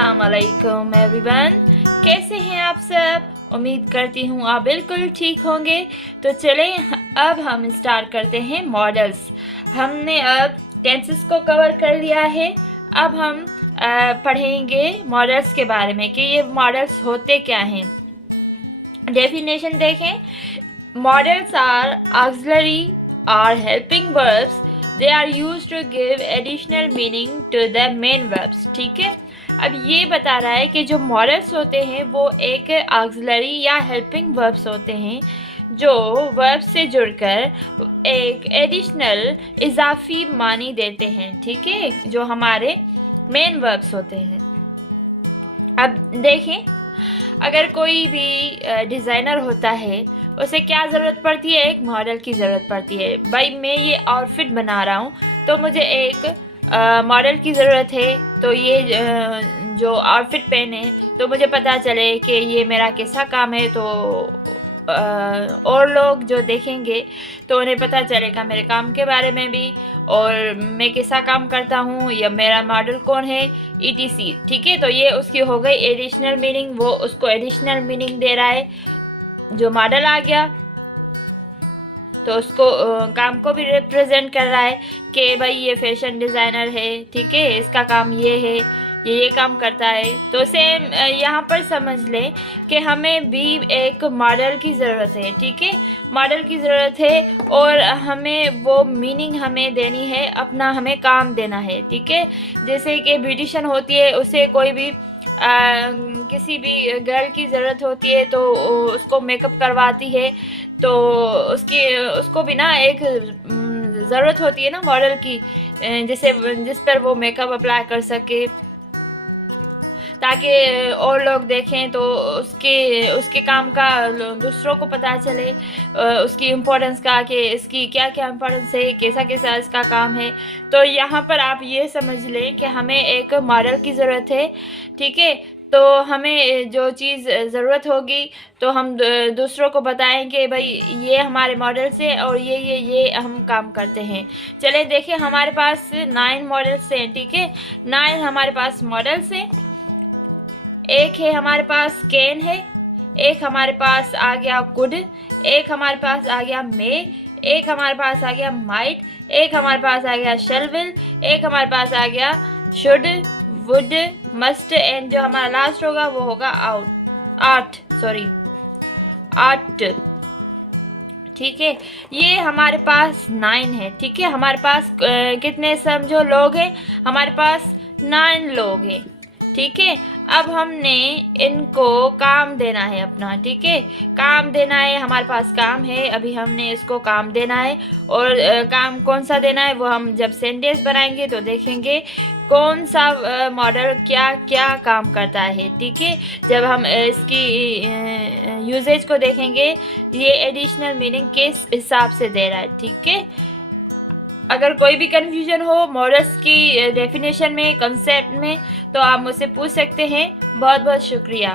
अस्सलाम वालेकुम एवरीवन, कैसे हैं आप सब। उम्मीद करती हूँ आप बिल्कुल ठीक होंगे। तो चलें अब हम स्टार्ट करते हैं मॉडल्स। हमने अब टेंसेस को कवर कर लिया है। अब हम पढ़ेंगे मॉडल्स के बारे में कि ये मॉडल्स होते क्या हैं। डेफिनेशन देखें, मॉडल्स आर ऑक्सिलरी और helping verbs. They are used to give additional meaning to the main verbs। ठीक है, अब ये बता रहा है कि जो मॉडल्स होते हैं वो एक ऑक्सिलरी या हेल्पिंग वर्ब्स होते हैं जो वर्ब से जुड़कर एक एडिशनल इजाफी मानी देते हैं। ठीक है, जो हमारे मेन वर्ब्स होते हैं। अब देखें, अगर कोई भी डिज़ाइनर होता है उसे क्या ज़रूरत पड़ती है, एक मॉडल की ज़रूरत पड़ती है। भाई मैं ये आउटफिट बना रहा हूँ तो मुझे एक मॉडल की ज़रूरत है। तो ये जो आउटफिट पहने तो मुझे पता चले कि ये मेरा कैसा काम है। तो और लोग जो देखेंगे तो उन्हें पता चलेगा मेरे काम के बारे में भी, और मैं कैसा काम करता हूँ या मेरा मॉडल कौन है, ETC। ठीक है, तो ये उसकी हो गई एडिशनल मीनिंग। वो उसको एडिशनल मीनिंग दे रहा है। जो मॉडल आ गया तो उसको काम को भी रिप्रेजेंट कर रहा है कि भाई ये फैशन डिज़ाइनर है। ठीक है, इसका काम ये है, ये काम करता है। तो सेम यहाँ पर समझ लें कि हमें भी एक मॉडल की ज़रूरत है। ठीक है, मॉडल की ज़रूरत है और हमें वो मीनिंग हमें देनी है, अपना हमें काम देना है। ठीक है, जैसे कि ब्यूटिशियन होती है, उसे कोई भी किसी भी गर्ल की ज़रूरत होती है तो उसको मेकअप करवाती है। तो उसको भी ना एक ज़रूरत होती है ना मॉडल की, जिस पर वो मेकअप अप्लाई कर सके ताकि और लोग देखें तो उसके काम का दूसरों को पता चले, उसकी इम्पोर्टेंस का, कि इसकी क्या क्या इम्पोर्टेंस है, कैसा कैसा इसका काम है। तो यहाँ पर आप ये समझ लें कि हमें एक मॉडल की ज़रूरत है। ठीक है, तो हमें जो चीज़ ज़रूरत होगी तो हम दूसरों को बताएंगे भाई ये हमारे मॉडल्स हैं और ये हम काम करते हैं। चलें देखें, हमारे पास 9 मॉडल्स हैं। ठीक है, 9 हमारे पास मॉडल्स हैं। एक है हमारे पास कैन है, एक हमारे पास आ गया कुड, एक हमारे पास आ गया मे, एक हमारे पास आ गया माइट, एक हमारे पास आ गया शैल विल, एक हमारे पास आ गया शुड, वुड, मस्ट, एंड जो हमारा लास्ट होगा वो होगा आर्ट। ठीक है, ये हमारे पास 9 है। ठीक है, हमारे पास कितने समझो लोग हैं, हमारे पास 9 लोग हैं। ठीक है, अब हमने इनको काम देना है अपना। ठीक है, काम देना है, हमारे पास काम है, अभी हमने इसको काम देना है। और काम कौन सा देना है वो हम जब सेंटेंस बनाएंगे तो देखेंगे कौन सा मॉडल क्या क्या काम करता है। ठीक है, जब हम इसकी यूजेज को देखेंगे ये एडिशनल मीनिंग किस हिसाब से दे रहा है। ठीक है, अगर कोई भी कन्फ्यूजन हो मॉडल्स की डेफिनेशन में, कंसेप्ट में, तो आप मुझसे पूछ सकते हैं। बहुत बहुत शुक्रिया।